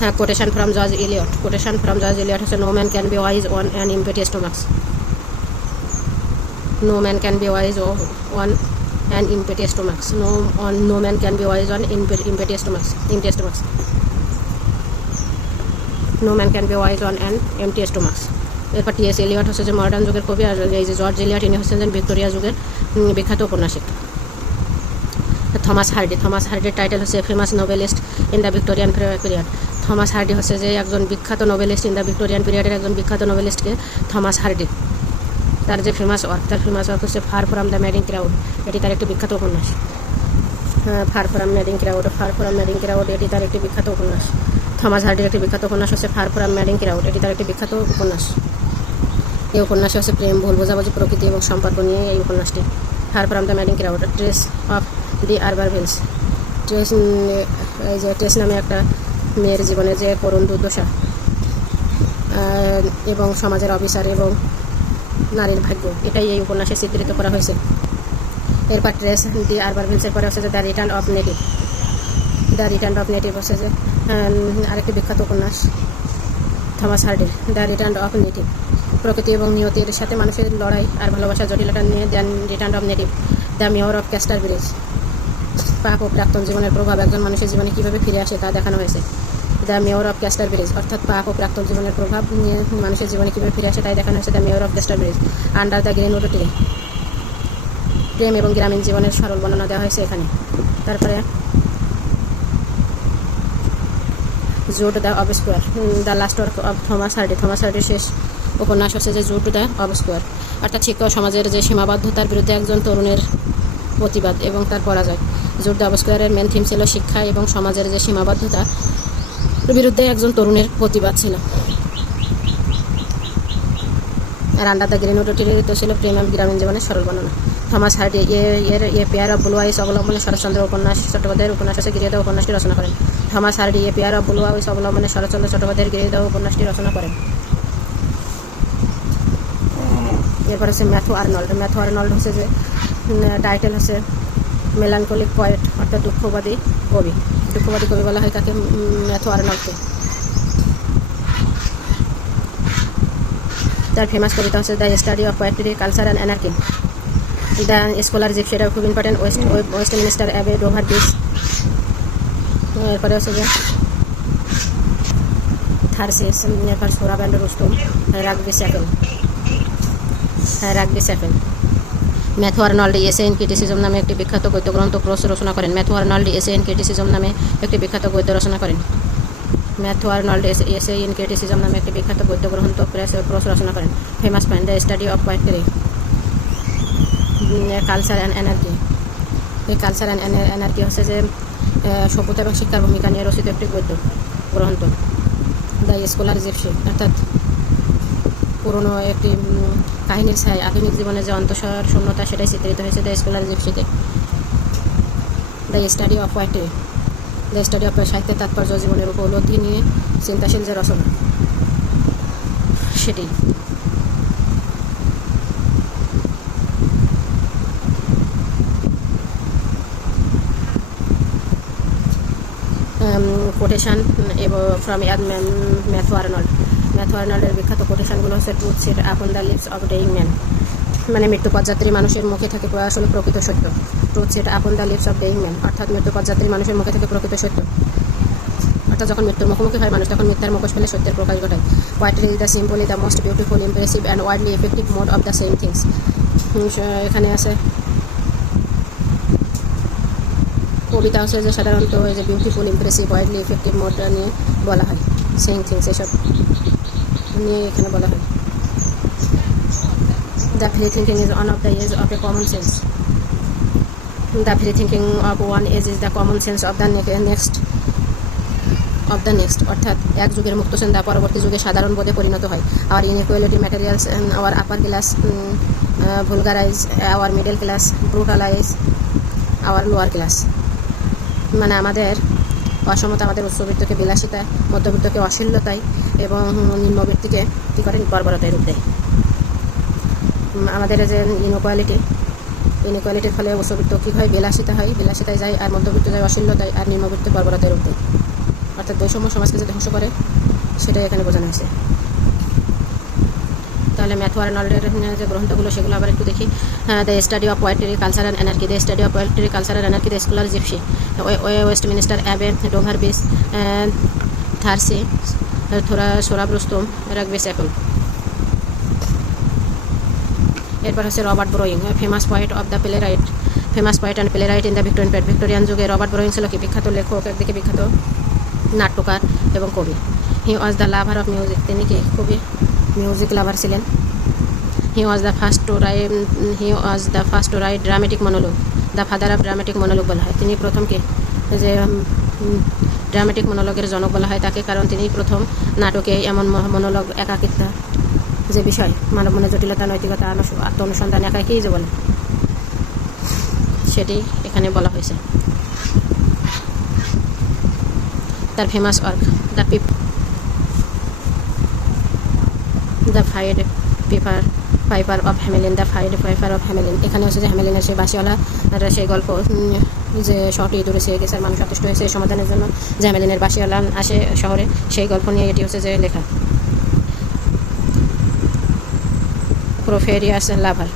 হ্যাঁ quotation from George Eliot quotation from George Eliot হচ্ছে no man can be wise on an empty stomachs no man can be wise on an empty stomachs no on no man can be wise on empty stomachs empty stomachs no man can be wise on an empty stomachs এরপর TS Elliot হচ্ছে যে modern যুগের কবি আর এই যে George Elliot ইনি হচ্ছেন যে ভিক্টোরিয়া যুগের বিখ্যাত উপন্যাসিক। থমাস হার্ডি থমাস হার্ডির টাইটেল হচ্ছে famous novelist in the Victorian period Thomas Hardy হচ্ছে যে একজন বিখ্যাত নোবেলিস্ট ইন দ্য ভিক্টোরিয়ান পিরিয়ডের একজন বিখ্যাত নোবেলিস্টকে থমাস হার্ডি। তার যে ফেমাস ওয়ার্ক তার ফেমাস ওয়ার্ক হচ্ছে far from the madding crowd এটি তার একটি বিখ্যাত উপন্যাস। Far from madding crowd far from madding crowd এটি তার একটি বিখ্যাত উপন্যাস। থমাস হার্ডির একটি বিখ্যাত উপন্যাস হচ্ছে ফার ফ্রম ম্যাডিং ক্রাউড এটি তার একটি বিখ্যাত উপন্যাস। এই উপন্যাসে হচ্ছে প্রেম, ভুল, বোঝাবুঝি, প্রকৃতি এবং সম্পর্ক নিয়ে এই উপন্যাসটি। Far from the madding crowd Tess of d'Urbervilles Tess এই যে ট্রেস নামে একটা মেয়ের জীবনে যে করুণ দুর্দশা এবং সমাজের অফিসার এবং নারীর ভাগ্য, এটাই এই উপন্যাসে চিত্রিত করা হয়েছে। এরপর ট্রেস দি আরবার ভিলসের পরে হচ্ছে যে the return of native. The return of native হচ্ছে যে আরেকটি বিখ্যাত উপন্যাস, থমাস হার্ডির, দ্য রিটার্ন অফ নেটিভ। প্রকৃতি এবং নিয়তির সাথে মানুষের লড়াই আর ভালোবাসার জটিলতা নিয়ে than return of native, the mayor of Casterbridge পাপ ও প্রাক্তন জীবনের প্রভাব, একজন মানুষের জীবনে কীভাবে ফিরে আসে তা দেখানো হয়েছে। The mayor of Casterbridge, অর্থাৎ পাপ ও প্রাক্তন জীবনের প্রভাব মানুষের জীবনে কীভাবে ফিরে আসে তাই দেখানো হয়েছে the mayor of Casterbridge. Under the green tree প্রেম এবং গ্রামীণ জীবনের সরল বর্ণনা দেওয়া হয়েছে এখানে। তারপরে Jude the obscure the last work of Thomas Hardy. Thomas হার্ডির শেষ উপন্যাস হচ্ছে যে জুট দ্য অব স্কোয়ার। অর্থাৎ শিক্ষা সমাজের যে সীমাবদ্ধতার বিরুদ্ধে একজন তরুণের প্রতিবাদ এবং তার পরাজয়। জুট দ্য অব স্কোয়ারের মেন থিম ছিল শিক্ষা এবং সমাজের যে সীমাবদ্ধতা বিরুদ্ধে একজন তরুণের প্রতিবাদ ছিল। আর আন্ডার দ্য গ্রিন উডোটির তো ছিল প্রেম গ্রামীণ জীবনের সরল বর্ণনা। থমাস এ, এর, a pair of blue eyes অবলম্বনে শরৎচন্দ্র উপন্যাস, চট্টোপাধ্যায়ের উপন্যাস আছে গিরিদা উপন্যাসটি রচনা করেন। Thomas Hardy a pair of blue eyes অবলম্বনে শরৎচন্দ্র চট্টোপাধ্যায়ের গৃহীত উপন্যাসটি রচনা করেন। এরপর হচ্ছে ম্যাথু আর্নল্ড। ম্যাথু আর্নল্ড হচ্ছে যে টাইটেল হচ্ছে মেলানকলিক পয়েট অর্থাৎ দুঃখবাদী কবি। দুঃখবাদী কবি বলা হয় কাকে? ম্যাথু আর্নল্ডকে। তার ফেমাস কবিতা হচ্ছে the study of poetry culture and anarchy the scholarship সেটা খুব important west Westminster abbey Dover beach এরপরে হচ্ছে যে থার্সিস এরপর সোরা ব্যান্ড রুস্তম রাগবি স্যাফেল হ্যাঁ rugby chapel Matthew Arnold essays in criticism নামে একটি বিখ্যাত গদ্য গ্রন্থ ক্রস রচনা করেন। Matthew Arnold essays in criticism নামে একটি বিখ্যাত গদ্য রচনা করেন। Matthew Arnold essays in criticism নামে একটি বিখ্যাত গদ্য গ্রন্থ প্রেস ক্রস রচনা করেন। Famous point the study of poetry culture and energy. এই কালচার অ্যান্ড এনার্জি হচ্ছে যে সভ্যতা এবং শিক্ষার ভূমিকা নিয়ে রচিত একটি গদ্য গ্রন্থ। দ্য স্কলার জিপসি অর্থাৎ পুরনো একটি কাহিনীর ছায় আধুনিক জীবনে যে অন্তঃসার শূন্যতা সেটাই চিত্রিত হয়েছে the scholar জিপসিতে the study of poetry the study of সাহিত্যের তাৎপর্য জীবনের উপলব্ধি নিয়ে চিন্তাশীল যে রচনা, সেটি। কোটেশন এবং ফ্রম ম্যাথু আর্নল্ড ম্যাথু আর্নল্ডের বিখ্যাত কোটেশনগুলো হচ্ছে truth sit upon the lips of dying man মানে মৃত্যু পদযাত্রী মানুষের মুখে থাকে আসলে প্রকৃত সত্য। Truth sit upon the lips of dying man অর্থাৎ মৃত্যু পদযাত্রী মানুষের মুখে থাকে প্রকৃত সত্য। অর্থাৎ যখন মৃত্যুর মুখোমুখি হয়, মানুষ তখন মিথ্যার মুখোশ ফেলে সত্যের প্রকাশ ঘটায়। Poetry is the simple the most beautiful impressive and widely effective mode of the same things এখানে আছে। কবিতা হচ্ছে যে সাধারণত যে বিউটিফুল ইমপ্রেসিভ ওয়াইডলি ইফেক্টিভ মোডটা নিয়ে বলা হয়। সেম থিংস এসব। নিয়ে এখানে বলা। হয় the free thinking is one of the age of a common sense the free thinking of one age is the common sense of the next of the next অর্থাৎ এক যুগের মুক্ত চিন্তা পরবর্তী যুগে সাধারণ বোধে পরিণত হয়। Our inequality materials our upper class vulgarize our middle class brutalize our lower class মানে আমাদের অসমতা আমাদের উচ্চবৃত্তকে বিলাসিতায় মধ্যবিত্তকে, অশ্লীলতায় এবং নিম্নবৃত্তিকে কী করে বর্বরতায় রূপ দেয়। আমাদের যে ইনকোয়ালিটি ইনকোয়ালিটির ফলে উচ্চবৃত্ত কী হয়? বিলাসিতা হয়। বিলাসিতায় যায় আর মধ্যবিত্ত যায় অশ্লীলতায় আর নিম্নবৃত্ত বর্বরতায় রূপ দেয়। অর্থাৎ বৈষম্য সমাজকে যে ধ্বংস করে, সেটাই এখানে বোঝানো হয়েছে। তাহলে ম্যাথু আর নলের যে গ্রন্থগুলো সেগুলো আবার একটু দেখি। The study of poetry culture and anarchy the study of poetry culture and anarchy the scholar gipsy Westminster abbey Dover beach Thyrsis থোরা Sohrab Rustum rugby chapel এরপর হচ্ছে Robert Browning famous poet of the playwright famous poet and playwright in the Victorian pet Victorian যুগে। Robert Browning ছিল কি বিখ্যাত লেখক, একদিকে বিখ্যাত নাট্যকার এবং কবি। He was the lover of music তিনি কি খুবই মিউজিক লাভার ছিলেন। He was the first to write he was the first to write dramatic monologue the father of dramatic monologue বলা হয়। তিনি প্রথম কি? যে ড্রামেটিক মনোলগের জনক বলা হয় তাকে, কারণ তিনি প্রথম নাটকে এমন মনোলগ একাকিত্বা, যে বিষয়, মানব মনে জটিলতা, নৈতিকতা আত্ম অনুসন্ধান একাকেই যে বলে। সেটি এখানে বলা হয়েছে। তার famous work the pip the pied paper piper of Hamelin the pied piper of Hamelin এখানে হচ্ছে যে হ্যামেলিনের সেই বাসিওয়ালা সেই গল্প যে শহরটি দূরে সে গেছে মানুষ সন্তুষ্ট হয়েছে সমাধানের জন্য, যে হ্যামেলিনের বাসিওয়ালা আসে শহরে, সেই গল্প নিয়ে এটি হচ্ছে যে লেখা। প্রোফেরিয়াস লাভার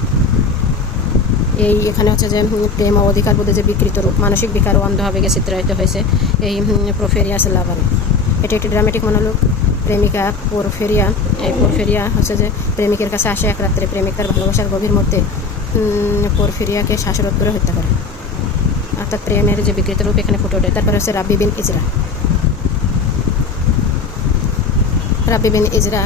এই এখানে হচ্ছে যে প্রেম ও অধিকার বোধে যে বিকৃত রূপ, মানসিক বিকার ও অন্ধভাবে চিত্রায়িত হয়েছে এই প্রোফেরিয়াস লাভারে এটি একটি ড্রামেটিক মনোলোগ প্রেমিকা পোরফেরিয়া, এই পোরফেরিয়া হচ্ছে যে প্রেমিকের কাছে আসে এক রাত্রে। প্রেমিক তার ভালোবাসার গভীর মধ্যে পোরফেরিয়াকে শ্বাসরোধ করে হত্যা করে। অর্থাৎ প্রেমের যে বিকৃত রূপ এখানে ফুটে ওঠে। তারপরে হচ্ছে রাব্বি বিন ইজরা। রাব্বি বিন ইজরা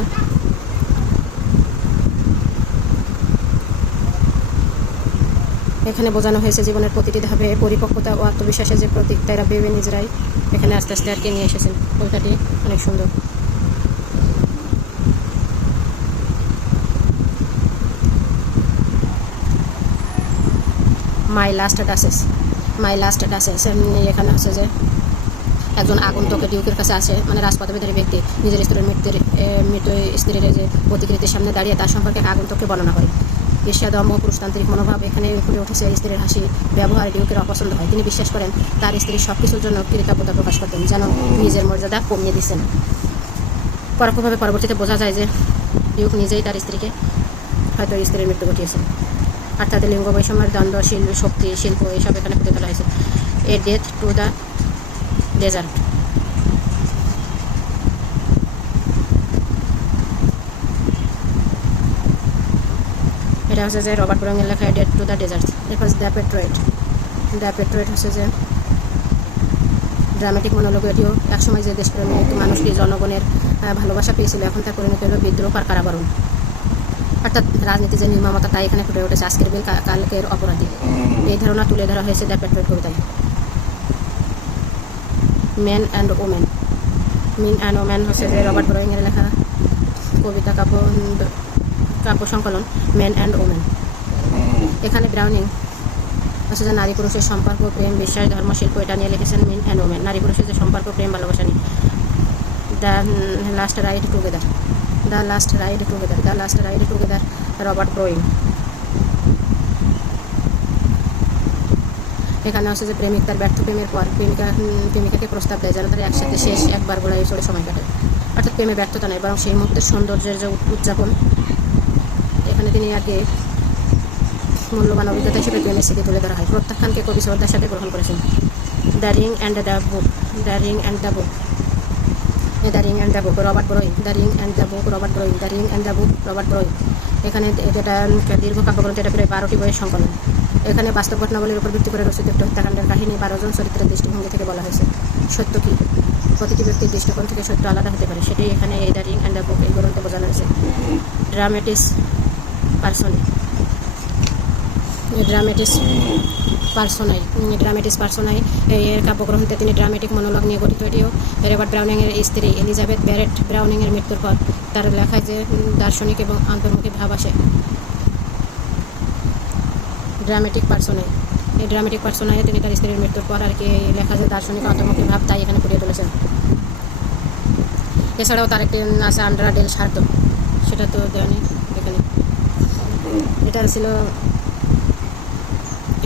এখানে বোঝানো হয়েছে জীবনের প্রতিটি ধাপে পরিপক্কতা ও আত্মবিশ্বাসের যে প্রতীক, তাই রাব্বি বিন ইজরাই এখানে আস্তে আস্তে আর কি নিয়ে এসেছেন। কবিতাটি অনেক সুন্দর। মাই লাস্ট ডাসেস মাই লাস্ট ডাসেস এখানে আছে যে একজন আগন্তকে ডিউকের কাছে আছে মানে রাজপদবিধারী ব্যক্তি। নিজের স্ত্রীর মৃত্যুর মৃত স্ত্রীর যে প্রতিকৃতির সামনে দাঁড়িয়ে তার সম্পর্কে আগন্তককে বর্ণনা করে। ও পুরুষতান্ত্রিক মনোভাব এখানে ফুটে উঠেছে স্ত্রীর হাসি, ব্যবহার ডিউকের অপছন্দ হয়। তিনি বিশ্বাস করেন, তার স্ত্রী সব কিছুর জন্য কৃতজ্ঞতা প্রকাশ করতেন, যেন নিজের মর্যাদা কমিয়ে দিচ্ছেন। পরোক্ষভাবে পরবর্তীতে বোঝা যায় যে ডিউক নিজেই তার স্ত্রীকে হয়তো স্ত্রীর মৃত্যু ঘটিয়েছে। অর্থাৎ লিঙ্গ বৈষম্যের দ্বন্দ্ব শিল্প শক্তি, শিল্প এইসব এখানে ফুটে তোলা হয়েছে। A death to the desert. এটা হচ্ছে যে রবার্ট ব্রঙের লেখা ডেট টু দ্য ডেজার্ট। এরপর দ্য পেট্রোয়েট দ্য পেট্রোয়েট হচ্ছে যে ড্রামাটিক মনোলগ এটিও একসময় যে দেশপ্রেমিক মানুষটি জনগণের ভালোবাসা পেয়েছিল, এখন তা পরিণত হলো বিদ্রোহ আর কারাবরণ। অর্থাৎ রাজনীতি যে নির্মমতা তাই এখানে ফুটে উঠেছে আজকের বিল কালকের অপরাধী। এই ধারণা তুলে ধরা হয়েছে দ্য পেট্রোয়েট কবিতায়। Man and woman men and woman হচ্ছে যে রবার্ট ব্রয়িংয়ের লেখা কবিতা কাব্য কাব্য সংকলন ম্যান অ্যান্ড ওম্যান এখানে ব্রাউনিং হচ্ছে যে নারী পুরুষের সম্পর্ক প্রেম বিশ্বাস ধর্ম শিল্প এটা নিয়ে লিখেছেন মিন অ্যান্ড ওমেন নারী পুরুষের যে সম্পর্ক প্রেম ভালোবাসা নিয়ে। The last ride together the last ride together the last ride together Robert Browning এখানে হচ্ছে যে প্রেমিক, তার ব্যর্থ প্রেমের পর প্রেমিকা প্রেমিকাকে প্রস্তাব দেয় যেন তারা একসাথে শেষ একবার গোড়ায় চড়ে সময় কাটে। অর্থাৎ প্রেমে ব্যর্থতা নয়, বরং সেই মুহূর্তের সৌন্দর্যের যে উদযাপন। এখানে তিনি আগে মূল্যবান অভিজ্ঞতা হিসেবে প্রেমের স্মৃতি তুলে ধরা হয়। প্রত্যাখ্যানকে কবি শ্রদ্ধার সাথে গ্রহণ করেছেন। The ring and the book the ring and the book the and the book Robert Browning the and the book Robert Browning the and the book Robert Browning এখানে একটা দীর্ঘ কাব্যগ্রন্থ এটা প্রায় বারোটি বইয়ের সংকলন। এখানে বাস্তব ঘটনাবলীর উপর ভিত্তি করে রচিত একটা হত্যাকাণ্ডের কাহিনী বারোজন চরিত্রের দৃষ্টিভঙ্গি থেকে বলা হয়েছে। সত্য কী? প্রতিটি ব্যক্তির দৃষ্টিকোণ থেকে সত্য আলাদা হতে পারে। সেটি এখানে এই the ring and the book এই গ্রন্থে বোঝানো হয়েছে। ড্রামেটিস পার্সন ড্রামেটিস পার্সোনাই ড্রামেটিস পার্সোনাই এর কাব্যগ্রন্থে তিনি ড্রামেটিক মনোলগ নিয়ে গঠিত এটিও। রবার্ট ব্রাউনিংয়ের স্ত্রী এলিজাবেথ ব্যারেট ব্রাউনিংয়ের মৃত্যুর পর তার লেখায় যে দার্শনিক এবং আন্তর্মুখী ভাব আসে। ড্রামেটিক পার্সোনাই এই ড্রামেটিক পার্সোনাই তিনি তার স্ত্রীর মৃত্যুর পর আর কি লেখা যে দার্শনিক আন্তর্মুখী ভাব, তাই এখানে ফুটিয়ে তুলেছেন। এছাড়াও তার একটি আছে আন্ড্রা ডেল সেটা তো দেয়নি এখানে। এটা ছিল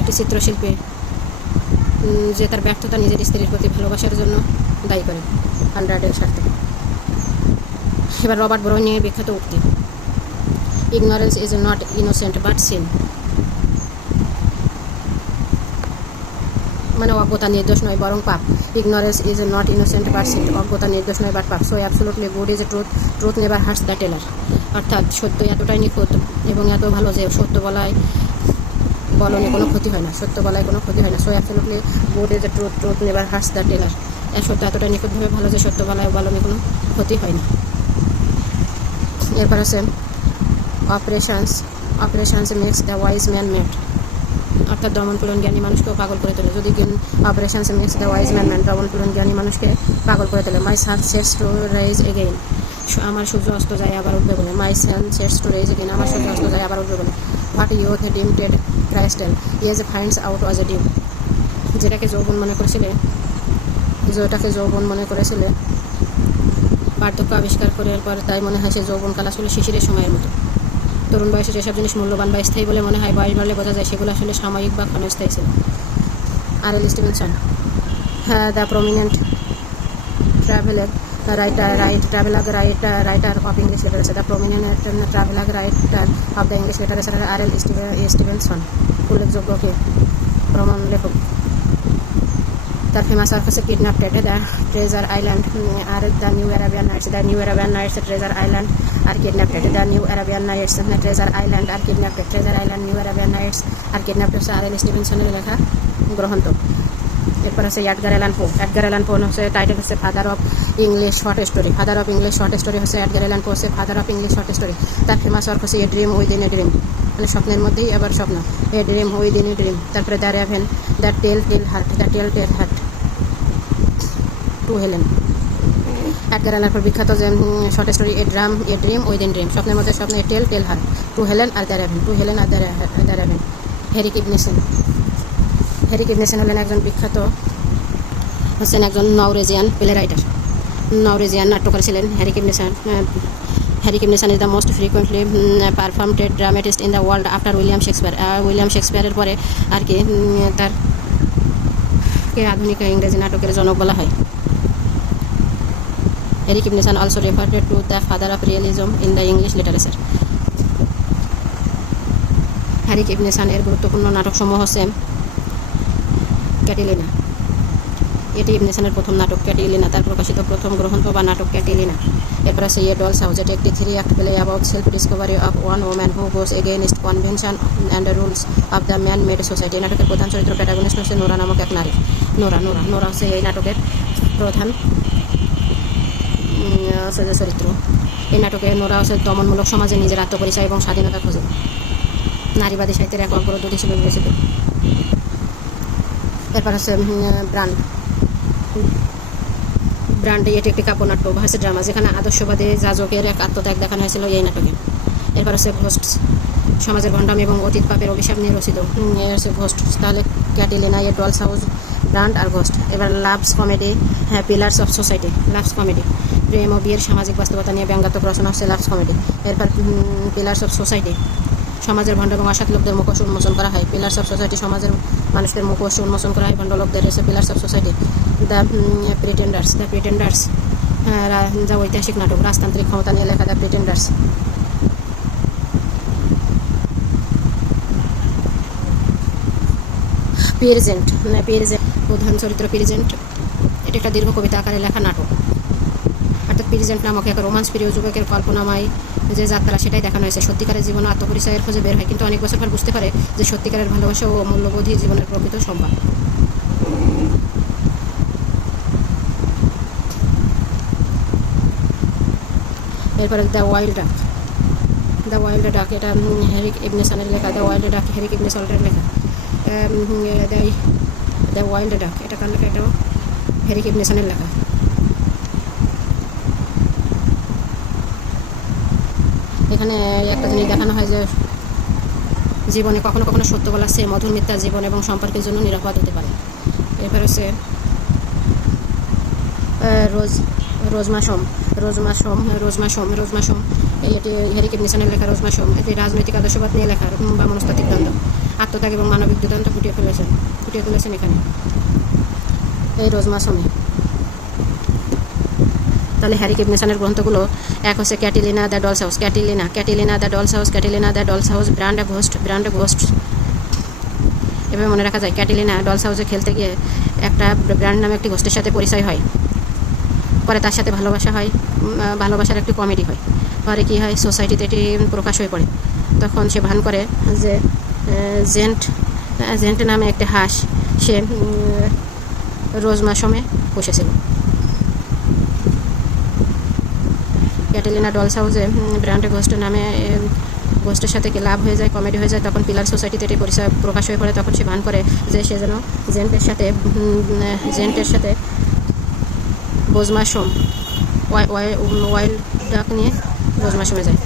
একটি চিত্রশিল্পী যে তার ব্যর্থতা নিজের স্ত্রীর প্রতি ভালোবাসার জন্য দায়ী করে হান্ড্রেডের সাথে এবার রবার্ট ব্রাউনিংয়ের বিখ্যাত উক্তি। Ignorance is not innocent but sin মানে অজ্ঞতা নির্দোষ নয়, বরং পাপ। Ignorance is not innocent but sin অজ্ঞতা নির্দোষ নয় বাট পাপ। So absolutely good is truth truth never hurts the teller অর্থাৎ, সত্য এতটাই নিখুঁত এবং এত ভালো যে সত্য বলায় বলনে, কোনো ক্ষতি হয় না, সত্য বলায় কোনো ক্ষতি হয় না। সো অ্যাবসোলুটলি বোর্ডে is truth truth never hurts the teller সত্য এতটাই নিখুঁতভাবে ভালো যে সত্য বলায় বলনে, কোনো ক্ষতি হয় না। এরপর আছে operations operations makes the wise man mad অর্থাৎ দমন পূরণ জ্ঞানী মানুষকেও পাগল করে তোলে। যদি keen operations makes the wise man man দমন পূরণ জ্ঞানী মানুষকে পাগল করে তোলে। My sun sets to rise again আমার সূর্য অস্ত যায়, আবার উঠবে বলে। My sun sets to rise again আমার সূর্য অস্ত যায়, আবার উঠবে বলে। What youth deemed crystal age finds out was a dim যেটাকে যৌবন মনে করেছিলে, যেটাকে যৌবন মনে করেছিলে, পার্থক্য আবিষ্কার করার পর তাই মনে হয় সে যৌবনকাল আসলে শিশিরের সময়ের মতো। তরুণ বয়সে যেসব জিনিস মূল্যবান বা স্থায়ী বলে মনে হয়, বয়স বাড়লে বোঝা যায় সেগুলো আসলে সাময়িক বা ক্ষণস্থায়ী ছিল। আর এল স্টিভেনসন হ্যাঁ the prominent traveller writer right traveller right writer of English literature the prominent traveller writer of the English literature R L Stevenson উল্লেখযোগ্য কে ভ্রমণ লেখক তার ফেমাস আর হচ্ছে kidnap Tete the treasure island R the new Arabian nights the new Arabian nights treasure island R kidnapped the new Arabian nights treasure island R kidnap treasure island new Arabian nights R kidnap R L স্টিভেনসনের লেখা গ্রহণ তো এরপর হচ্ছে Edgar Allan পো AdGuard Allan Poe হচ্ছে title হচ্ছে father of English short story father of English short story হচ্ছে অ্যাডগার এলান পো হচ্ছে father of English short story তার ফেমাস ওয়ার্ক হচ্ছে a dream within a dream মানে স্বপ্নের মধ্যেই আবার স্বপ্ন। A dream within a dream তারপরে the raven the tell tell heart the tell tell heart to Helen Edgar Allan পর বিখ্যাত যে short story a drum a dream within dream স্বপ্নের মধ্যে স্বপ্ন a tell tell heart to Helen R the raven to Helen R the raven Henrik Ibsen Henrik Ibsen হলেন একজন বিখ্যাত হচ্ছেন একজন নওরেজিয়ান প্লে রাইটার। নওরেজিয়ান নাট্যকার ছিলেন হ্যারি কিমনেসান হ্যারি কিমনেসান is the most frequently performed dramatist in the world after William Shakespeare William শেক্সপিয়ারের পরে আর কি তার আধুনিক ইংরেজি নাটকের জনক বলা হয়। হ্যারি কিমনেসান also referred to the father of realism in the English literature Harry কিমনেসান এর গুরুত্বপূর্ণ নাটকসমূহ হচ্ছে ক্যাটিলিনা। এটি ইবনেসানের প্রথম নাটক ক্যাটিলিনা তার প্রকাশিত প্রথম গ্রন্থ বা নাটক ক্যাটিলিনা এরপর আছে ইয়ে ডলস হাউস এটি একটি three act play about self discovery of one woman who goes against convention and rules of the man made society. এই নাটকের প্রধান চরিত্র প্যাটাগনিস্ট হচ্ছে নোরা নামক এক নারী। নোরা নোরা নোরা হচ্ছে এই নাটকের প্রধান চরিত্র। এই নাটকে নোরা হচ্ছে দমনমূলক সমাজে নিজের আত্মপরিচয় এবং স্বাধীনতা খোঁজে। নারীবাদী সাহিত্যের এক অগ্রদূত হিসেবে বিবেচিত। এরপর হচ্ছে ব্রান্ড। ব্র্যান্ডে এটি একটি কাব্যনাট্য ভাষা ড্রামা, যেখানে আদর্শবাদী যাজকের এক আত্মত্যাগ দেখানো হয়েছিল এই নাটকে। এরপর হচ্ছে ঘোস্ট সমাজের ভণ্ডামি এবং অতীত পাপের অভিশাপ নিয়ে রচিত। হচ্ছে ঘোস্ট তাহলে Catilina a doll's house Brand R ghost এবার লাভস কমেডি হ্যাঁ pillars of society, love's comedy. প্রেম ও বিয়ের সামাজিক বাস্তবতা নিয়ে ব্যঙ্গাত্মক রচনা হচ্ছে লাভস কমেডি। এরপর পিলার্স অফ সোসাইটি, সমাজের ভণ্ড এবং অসৎ লোকদের মুখোশ উন্মোচন করা হয়। পিলার্স অফ সোসাইটি, সমাজের মানুষদের মুখোশ উন্মোচন করা হয়। ভণ্ড লোকদের এসে pillars of society. The pretenders the pretenders যা ঐতিহাসিক নাটক রাজতান্ত্রিক ক্ষমতা নিয়ে লেখা দ্য প্রিটেন্ডার্স পিরজেন্ট পিরজেন্ট প্রধান চরিত্র পিরজেন্ট এটা একটা দীর্ঘ কবিতা আকারে লেখা নাটক অর্থাৎ পিরজেন্ট নামক এক রোমান্স প্রিয় যুবকের কল্পনাময় যে যাত্রা সেটাই দেখানো হয়েছে সত্যিকারের জীবন আত্মপরিচয়ের খোঁজে বের হয় কিন্তু অনেক বছর পর বুঝতে পারে যে সত্যিকারের ভালোবাসা ও মূল্যবোধই জীবনের প্রকৃত সম্পদ এরপরে the wild duck the wild duck এটা হেরিক ইবনেসানের লেখা। দ্য ওয়াইল্ড ডাক হেরিক ইবনে লেখা। দ্য ওয়াইল্ড ডাক এটা কার এটাও হেরিক ইবনেসানের লেখা। এখানে একটা জিনিস দেখানো হয় যে, জীবনে কখনো কখনো সত্য বলা সে মধুর মিথ্যা জীবন এবং সম্পর্কের জন্য নিরাপদ হতে পারে। এরপর হচ্ছে রোজ রোজমাসম রোজমাসম রোজমাসম রোজমাসম। এটি হেরিক নিশানের লেখা রোজমাসম, এটি রাজনৈতিক আদর্শবাদ নিয়ে লেখা বা মনস্তাত্ত্বিক দ্বন্দ্ব আত্মত্যাগ এবং মানবিক দুদান্ত ফুটিয়ে ফেলেছেন ফুটিয়ে তুলেছেন এখানে। এই রোজমাসমে। তাহলে হ্যারি কিবনেসানের গ্রন্থগুলো, এক হচ্ছে Catilina the doll's house, Catilina Catilina the doll's house, Catilina the doll's house, brand ghost brand ghost. এভাবে মনে রাখা যায়, ক্যাটিলিনা ডলস হাউসে খেলতে গিয়ে একটা ব্র্যান্ড নামে একটি গোষ্ঠীর সাথে পরিচয় হয়। পরে তার সাথে ভালোবাসা হয় ভালোবাসার একটি কমেডি হয়। পরে কী হয় সোসাইটিতে এটি প্রকাশ হয়ে পড়ে। তখন সে ভান করে যে জেন্ট জেন্ট নামে একটি হাঁস, সে রোজ মাসমে পুষেছিল ক্যাটেলিনা ডলস হাউসে ব্র্যান্ডে ঘোষ্ট নামে গোস্টের সাথে কি লাভ হয়ে যায় কমেডি হয়ে যায়, তখন পিলার সোসাইটিতে এটি পরিচয় প্রকাশ হয়ে পড়ে। তখন সে ভান করে যে, সে যেন জেন্টের সাথে জেন্টের সাথে বোজমাসম। ওয়াইল্ড ডাক নিয়ে বোজমাসমে যায়।